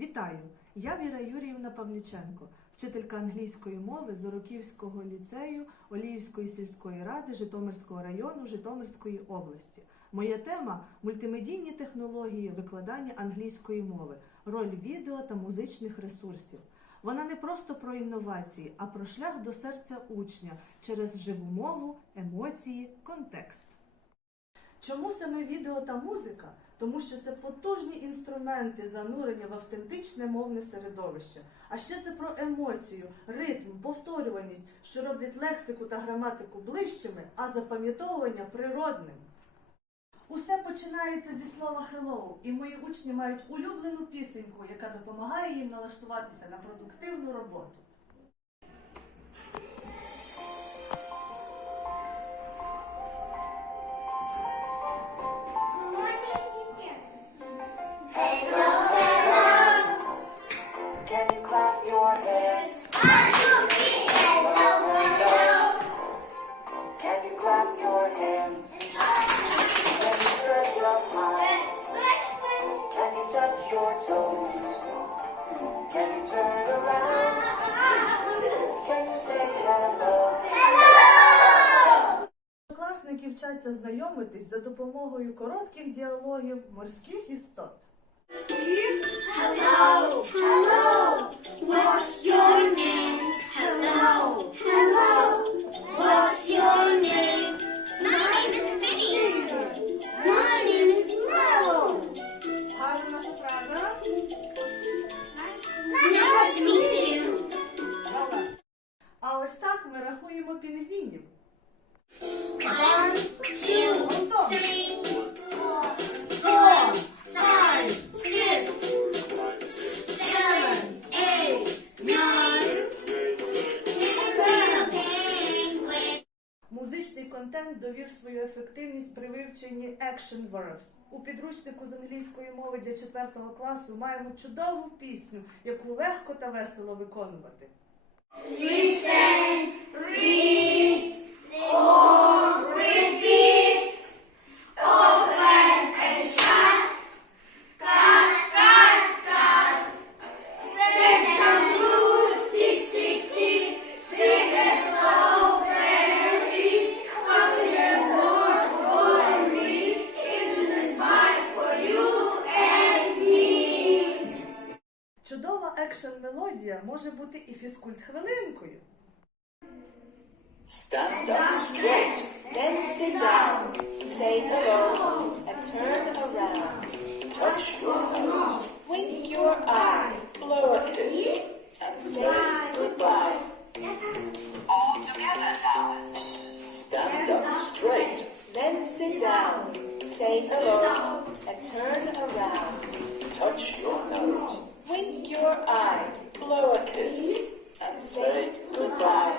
Вітаю! Я Віра Юріївна Павліченко, вчителька англійської мови Зороківського ліцею Оліївської сільської ради Житомирського району Житомирської області. Моя тема мультимедійні технології викладання англійської мови, роль відео та музичних ресурсів. Вона не просто про інновації, а про шлях до серця учня через живу мову, емоції, контекст. Чому саме відео та музика? Тому що це потужні інструменти занурення в автентичне мовне середовище. А ще це про емоцію, ритм, повторюваність, що роблять лексику та граматику ближчими, а запам'ятовування природним. Усе починається зі слова hello, і мої учні мають улюблену пісеньку, яка допомагає їм налаштуватися на продуктивну роботу. Класники знайомитись за допомогою коротких діалогів морських істот. Hello, hello. What's your name? Hello, hello. What's your name? My name is Minnie. My name is Mellow. Гарна наша фраза. Nice to meet you. Well А ось так ми рахуємо пінгвінів. Музичний контент довів свою ефективність при вивченні action verbs. У підручнику з англійської мови для 4 класу маємо чудову пісню, яку легко та весело виконувати. Listen, read, Чудова екшн мелодія може бути і фізкульт хвилинкою. Stand up straight, then sit down. Say hello and turn around. Touch your nose, wink your eye, blow a kiss, and say goodbye. All together now. Stand up straight, then sit down. Say hello and turn around. Touch your nose, Wink your eye, blow a kiss, and say goodbye.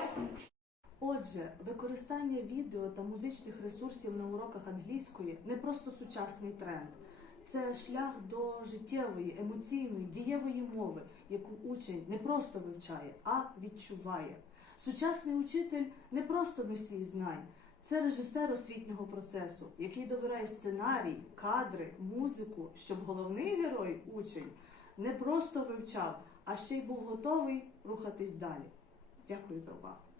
Отже, використання відео та музичних ресурсів на уроках англійської не просто сучасний тренд. Це шлях до життєвої, емоційної, дієвої мови, яку учень не просто вивчає, а відчуває. Сучасний учитель не просто носій знань, це режисер освітнього процесу, який добирає сценарій, кадри, музику, щоб головний герой, учень, не просто вивчав, а ще й був готовий рухатись далі. Дякую за увагу.